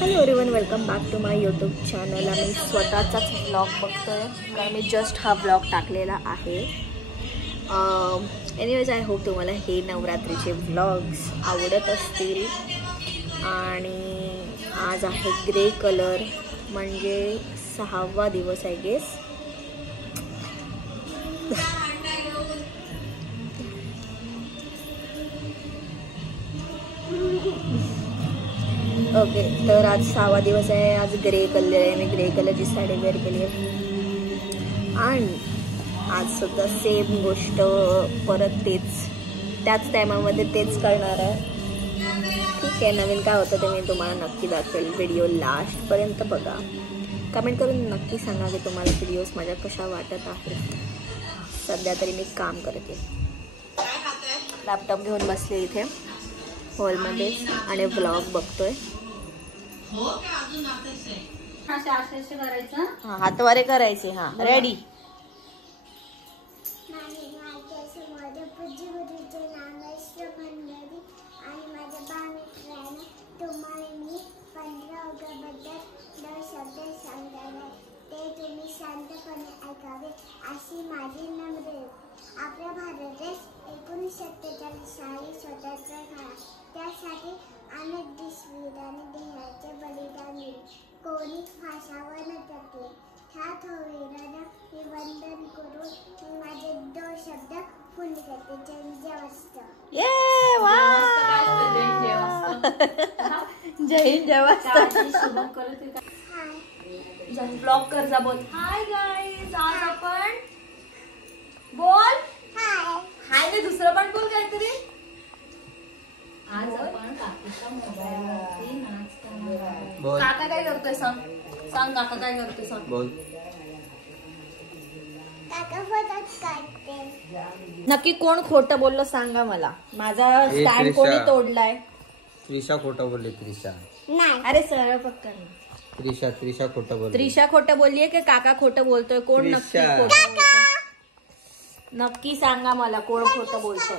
Hello everyone, welcome back to my YouTube channel. आम्ही स्वतःचाच vlog बघतोय कारण मी जस्ट हा व्लॉग टाकलेला आहे. एनिवेज आय होप तुम्हाला हे नवरात्रीचे व्लॉग्स आवडत असतील. आणि आज आहे ग्रे कलर, म्हणजे 6वा दिवस आय गेस. ओके, तर आज 6वा दिवस आहे. आज ग्रे कलर आहे. मी ग्रे कलरची साडी वेअर केली आहे. आणि आज सुद्धा सेम गोष्ट परत त्याच टायमामध्ये तेच करणार आहे. ठीक आहे, नवीन काय होतं ते मी तुम्हाला नक्की दाखवेल. व्हिडिओ लास्टपर्यंत बघा. कमेंट करून नक्की सांगा की तुम्हाला व्हिडिओज माझ्या कशा वाटत आहेत. सध्या तरी मी काम करते, लॅपटॉप घेऊन बसले इथे हॉलमध्ये आणि व्लॉग बघतोय. हातवारे करायचे. हा, रेडी. शांतपणे ऐकावे अशी माझी नम्र. आपल्या भारत देश 1947 साली स्वतंत्र झाला. त्यासाठी अनेक देशवीरांनी देहाचे बलिदान दिले. कोणी फासावर लटकले. ह्या थोरवीरांना मी वंदन करून मी माझे 2 शब्द पूर्ण करते. जय वस्त. जय ब्लॉग कर जा. बोल हाय गाईज. आज आपण बोल हाय नाही, दुसरं पण बोल काहीतरी. आज आपण काकीच्या मोबाईलवरती नाच करणार. काका काय करतोय सांग काका काय करतोय सांग. बोल. काका फोटोच काढते. नक्की कोण खोटं बोललं सांगा मला. माझा स्टँड कोणी तोडलाय? त्रिशा खोटं बोलली. त्रिशा नाही. अरे सरळ पक्का. त्रिशा खोटं बोलली. त्रिशा खोटं बोललीये की काका खोटं बोलतोय? कोण नक्की खोटं बोलतोय? नक्की सांगा मला कोण खोटं बोलतोय.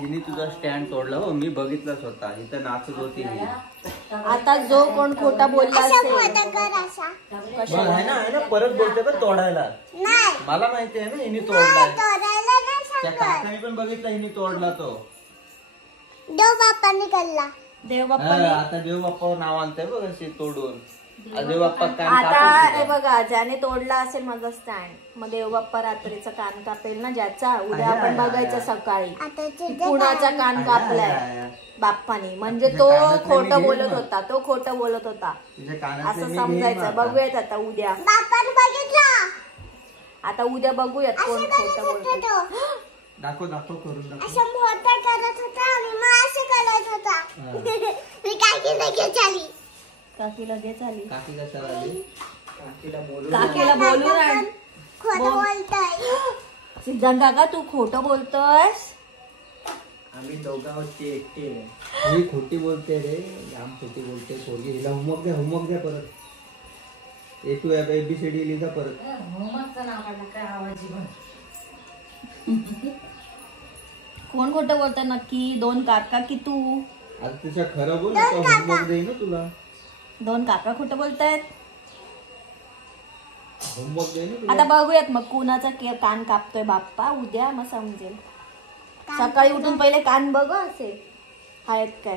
हिने तुझा स्टँड तोडला. हो, मी बघितलं स्वतः. इथं नाचत होती ही. आता जो कोण खोटा बोलला असेल आहे ना परत बोलते का तोडायला. मला माहिती आहे ना हिने तोडलाय. त्या काकाने पण बघितलं हिने तोडला तो. देव बाप्पाने कल्ला. देव बाप्पा. आता देव बाप्पावर नाव आणतंय बघ अशी तोडून. देव बाप्पा आता हे बघा, ज्याने तोडला असेल माझा स्टँड, मग देव बाप्पा रात्रीचा कान कापेल ना ज्याचा. उद्या आपण बघायचं सकाळी कुणाचा कान कापलाय बाप्पाने. म्हणजे तो खोटं बोलत होता. तो खोटं बोलत होता असं समजायचं. बघूयात आता उद्या. आता उद्या बघूयात कोण खोटं बोलतो. दाखव करून दाखव. असं मोठा करत होता आणि मग असं करत होता. मी काकी लगेच आली. काकी लगेच आली. काकी कशाला आली? काकीला बोलून खोटं बोलतोय. सिद्धांत काका तू खोटं बोलतोयस. आम्ही दोघांवरती एकटे. ही खोटी बोलते रे. आम खोटी बोलते. पोरगी हिला होमवर्क द्या परत. A to ABCD लिहा परत. कोण खोटं बोलतोय नक्की? 2 काका की तू? आता तुझ्या खरं बोल. होमवर्क देईन ना तुला. 2 काका खोटं बोलतायत. होमवर्क देईन ना तुला. आता बघूयात मग कुणाचा कान कापतोय बाप्पा उद्या. मग समजेल. सकाळी उठून पहिले कान बघ असे आहेत काय.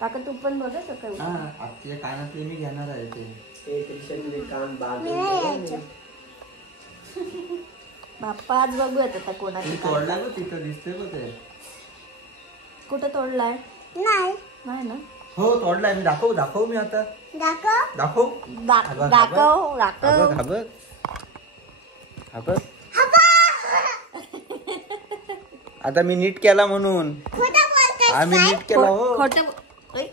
काका तू पण बघ सकाळी. आपल्या कानातले मी घेणार आहे ते कान बाप्पा आज बघूयात आता कोणाचा तोडलाय. तिथं दिसतंय बघ ते. कुठं तोडलाय? नाही ना. हो तोडलाय. मी दाखव मी आता. दाखव. आता मी नीट केला म्हणून. आम्ही नीट केला. हो,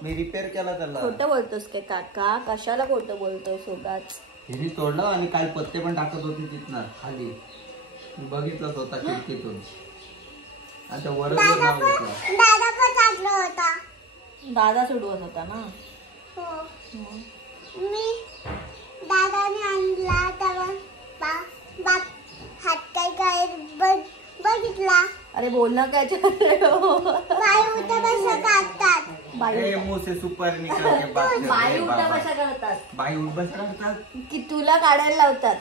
मी रिपेअर केला त्याला. खोटं बोलतोस काय काका? कशाला खोटं बोलतोस उगाच? हिने तोडलं आणि काही पत्ते पण टाकत होते तिथनं खाली. बघितलं होता खिडकीतून. आता वर दादा पण टाकलं होता. दादा सोडवत होता ना. मी दादाने आणला तेव्हा हात काय बघितला. अरे बोल ना काय. पाय उठे कसं कापतात. ए, मुंह से सुपर निकल के बात कर बाई रहे उलटा बाबा. कशा करतात बाई उठ बसा करतात. की तुला काढायला लावतात.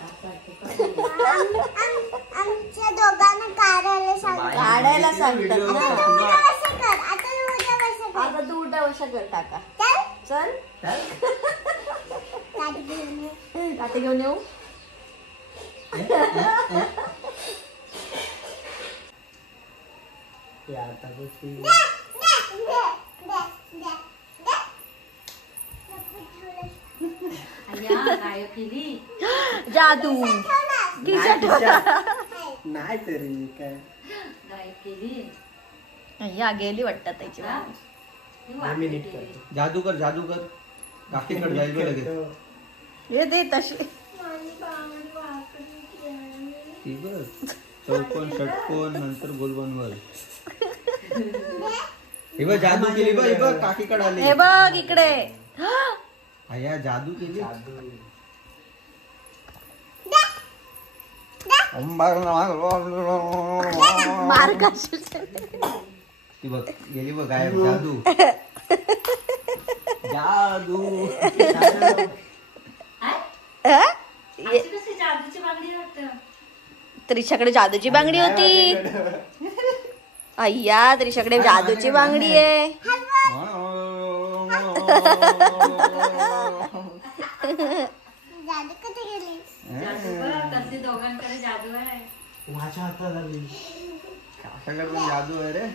आमच्या दोघांना काढायला सांगतात. काढायला सांगतात व्हिडिओ ना. बघ. उद्या कसं कर आता उद्या कसं कर आता तू उलटा कशा कर टाका. चल चल. काढ घेऊन ये. आता घेऊन येऊ. ते आता गोष्टी जादू नाही तरी काय या गेली वाटतात त्याची. आम्ही नीट करतो. जादूकर जादूकर काकीकडे जाईल लगेच. हे दे तशी. ती बघ चौकोन षटकोन नंतर गोल बनवल. हे बघ जादू केली बघ. हे बघ काकीकडे आली. हे बघ इकडे. आया जादू केली. मार कशी. ती बघ गेली बघ गायब. जादू जादू. त्रिशाकडे जादूची बांगडी होती. अय्या त्रिशाकडे जादूची बांगडी आहे. जादू कुठे गेली दोघांकडे जादू आहे. माझ्या हातात आली. काकाकडे पण जादू आहे रे.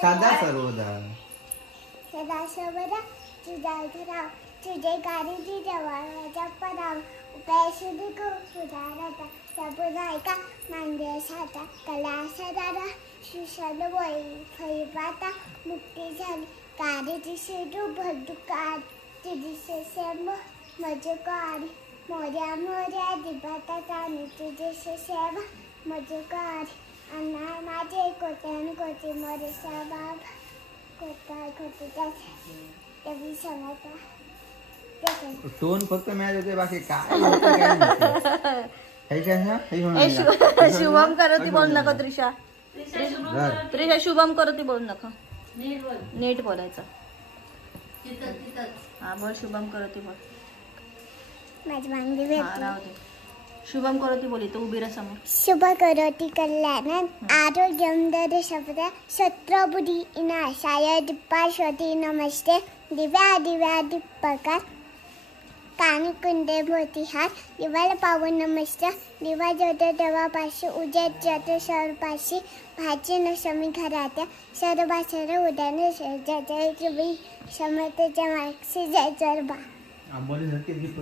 साधा सर्वदा सदा सर्वदा तुझा घराव तुझे गाडीची जवळच्या पराव पैसे को सुधारता सबूत ऐका मांडे साता कला सदारा सुशाल वय फैबाता मुक्ती झाली गाडीची शिडू भरदुकार तुझी सेम मजे कारी मोर्या मोर्या दिबाता जाणे तुझे सेवा मजे कारी अन्ना माझे कोट्यान कोटी मोरे साबाब कोटा कोटी त्याची समजता टोन फक्त मॅच होते बाकी काय होतं काय नाही. शुभम करोती बोल नका त्रिशा. त्रिशा शुभम करोती बोल नका. नीट बोलायचं. हा बोल शुभम करोती बोल. माझी मागणी हा भेटली राहू दे. शुभम करोती बोली तो उभी राहा समोर. शुभ करोति कल्याणं आरोग्यं दर्शपद शत्रुबुद्धि विनाशाय दिप्पाश्वती नमस्ते दिव्या दिव्या दीपकार कानी कुंडे मोतीहार दिवाला पावन नमस्ते दिवा ज्योत देवापाशी उजेड ज्योत सर्वपाशी भाजी न समी घरात्या सर्व सर्व उद्यान जय जय जुबी समर्थच्या मागशी जय जरबा. आंबोली नक्कीच गिफ्ट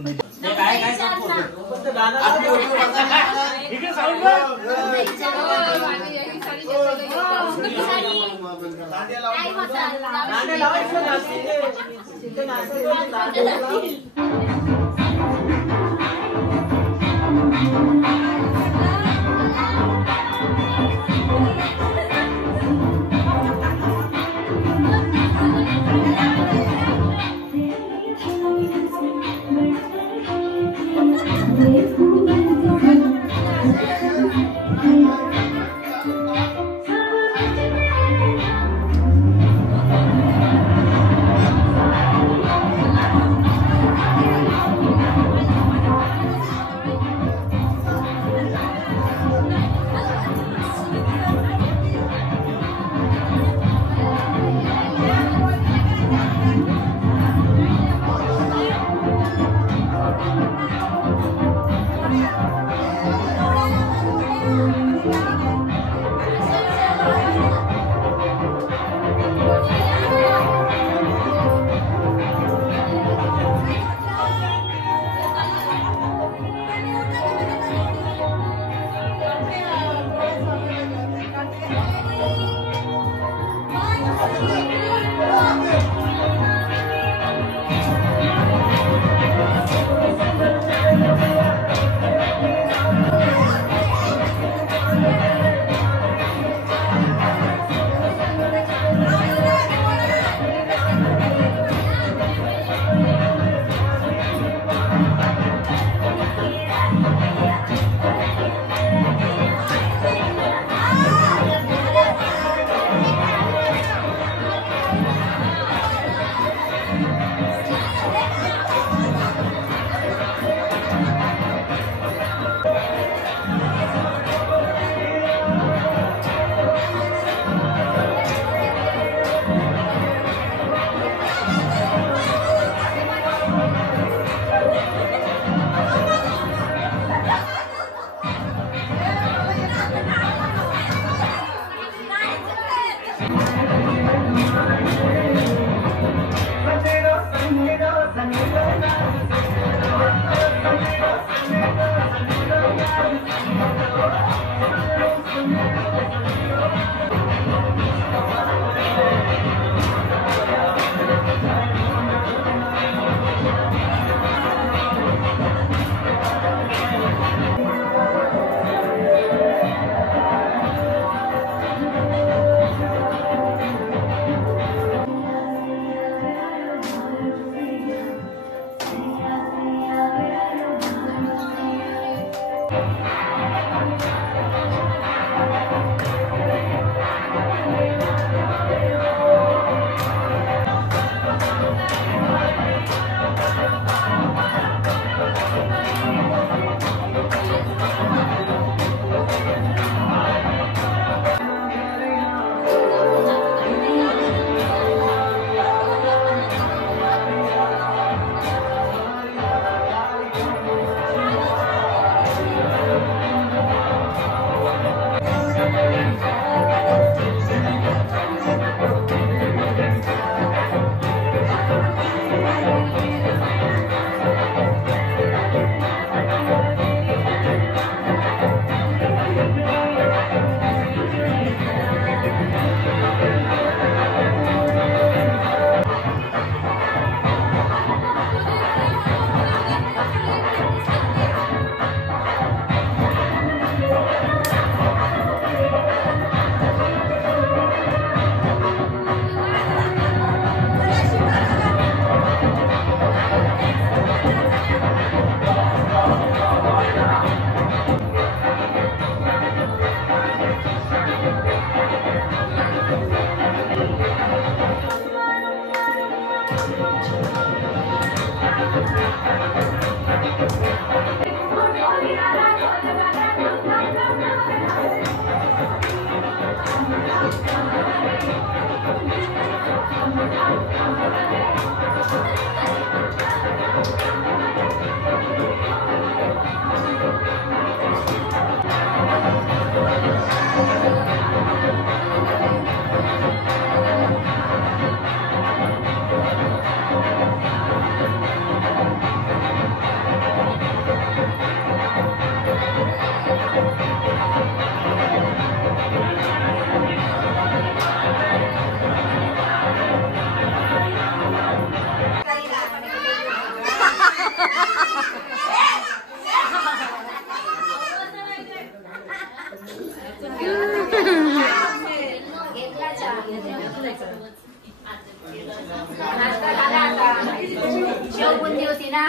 शेवबुंदी होती ना,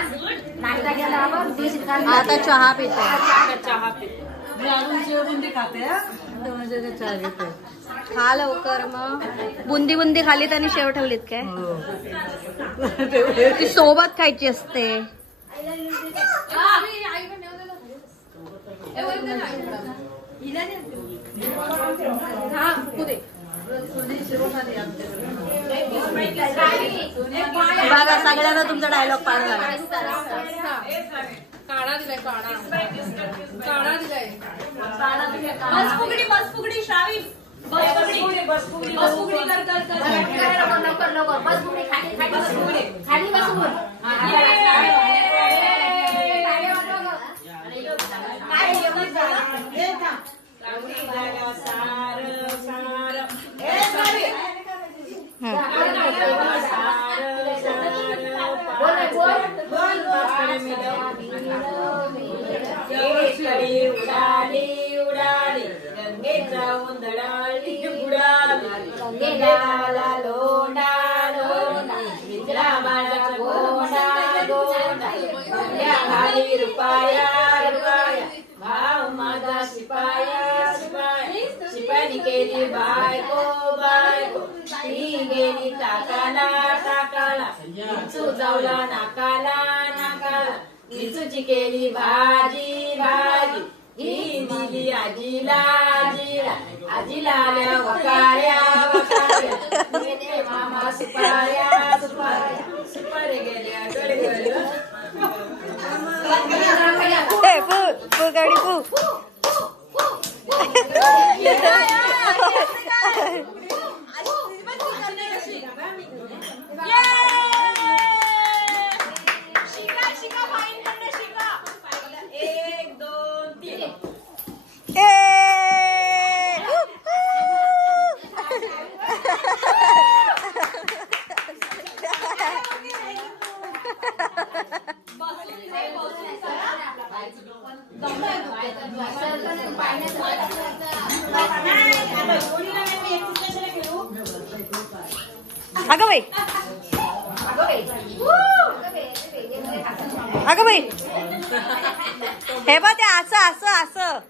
नाश्ता केला आपण, आता चहा पिते. शेवबुंदी खाते चहा घेते. खा लवकर. मग बुंदी बुंदी खालीत आणि शेव ठेवलीत काय? ती सोबत खायची असते. बघा सगळ्यांना तुमचा डायलॉग पाठ झाला. काढा दिलाय, काढा दिलाय. बसफुगडी श्रावी, बसफुगडी कर लवकर. बसफुगडी खाली बसून. भाव माझा शिपाया शिपाई केली बायको ती गेली टाकाला विचू जावला नाकाला विचूची केली भाजी ही दिली आजीला आल्या वकाऱ्या मामा सुपाऱ्या सुपारे गेल्या गडगड. अगं बाई हे बा ते असं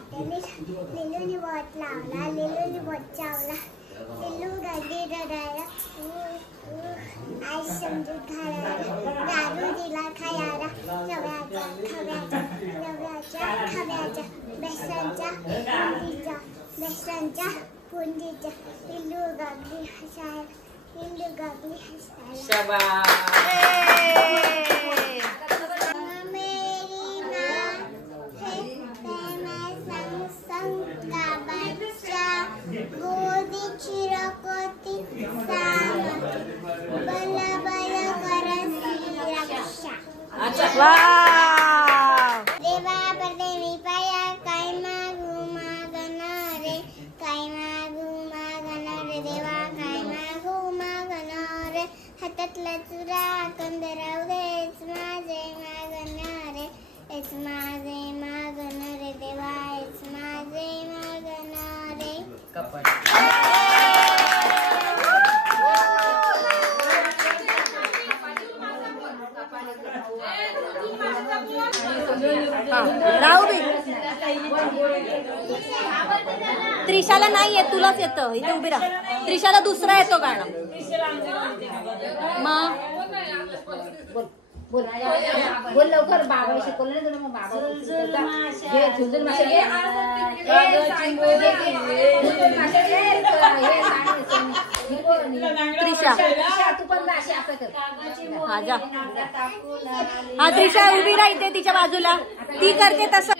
लिलूनी बोट लावला लिलूनी बोट चावला लिलू गड्डी रडायला आई समजूत घालायला दारू दिला खायला खव्याच्या बेसनच्या बुंदीच्या लिलू गागली हसायला देवा परदेवी पाया काय मागू मागणार रे देवा काय मागू मागणार हातातला चुरा कंदराव देच माझे मागणार रे देवा हेच माझे मागणार रे. राहू दे. त्रिशाला नाही येत, तुलाच येतं. इथे उभी राहा. त्रिशाला दुसरा येतो गाणं मग बोल लवकर. बाबा शिकवलं ना तुला मग बाबा झुलझुल मासे घे. त्रिशा तू पण अशी असं कर. हा जा. हा त्रिशा उभी राहते तिच्या बाजूला ती करते तसं.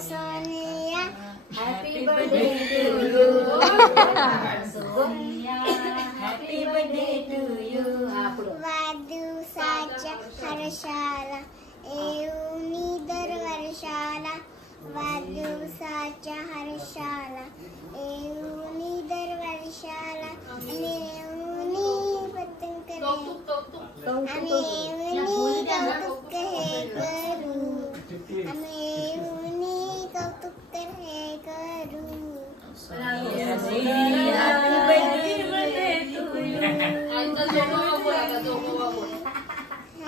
Sonia happy birthday to you. Happy birthday to you. वाढदिवसाच्या हर्षाला येऊनी दरवर्षाला. वाढदिवसाच्या हर्षाला येऊनी दरवर्षाला. येऊनी पतंग आम्ही येऊनी कौतुक हे करू. आम्ही येऊनी कौतुक हे करू.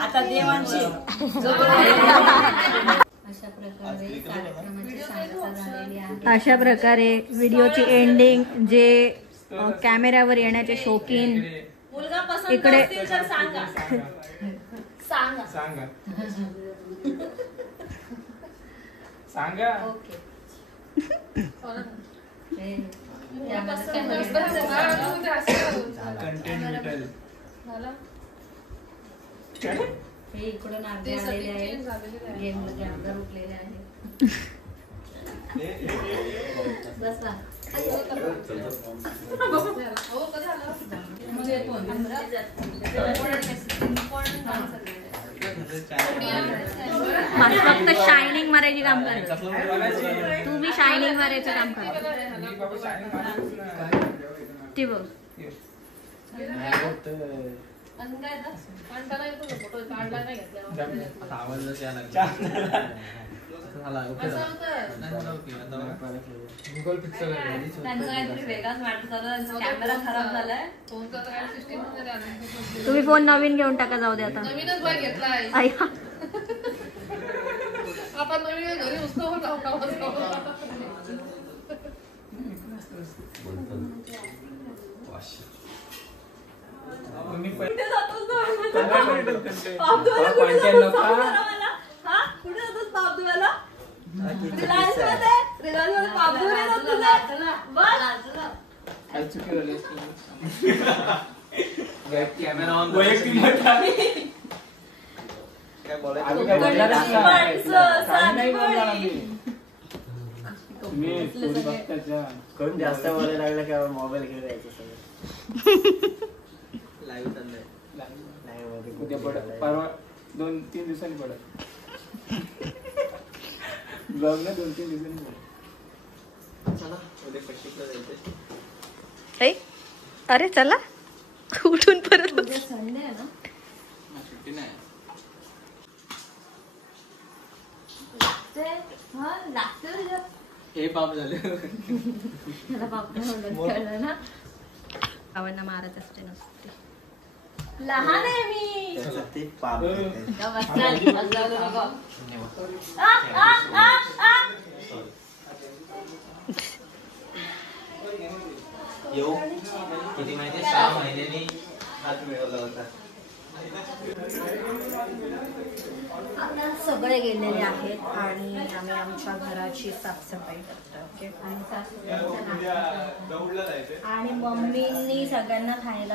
आता देवांची अशा प्रकारे व्हिडिओची एंडिंग. जे कॅमेऱ्यावर येण्याचे शौकीन इकडे सांगा. हे इकडून अर्धे आलेले आहेत. गेम मध्ये अर्धा रुपलेले आहेत. बसला फक्त शायनिंग मारायची काम कर. तुम्ही शायनिंग मारायचं काम करा. ती बघ कॅमेरा खराब झालाय. तुम्ही फोन नवीन घेऊन टाका. जाऊ दे आता. नवीनच बाय घेतलाय ऐका आता नवीन घरी उसतो कोण जास्त बोलायला लागलं की मोबाईल घेऊन यायचं सगळं. लाईव्ह चाललंय. उद्या पडत परवा 2-3 दिवसांनी पडत. ब्लॉग ना 2-3 दिवसांनी पडत. चला उद्या पट्टीला जायचं. अरे चला उठून परत संडे आहे ना. सुट्टी नाही. हे पाप झाले. त्याला कळलं ना. गावांना मारत असते नसते. लहान आहे मी. ते पाप येऊ किती माहिती 6 महिन्यांनी हात मिळवला होता. आता सगळे गेलेले आहेत आणि आम्ही आमच्या घराची साफसफाई करतो. ओके आणि मम्मींनी सगळ्यांना खायला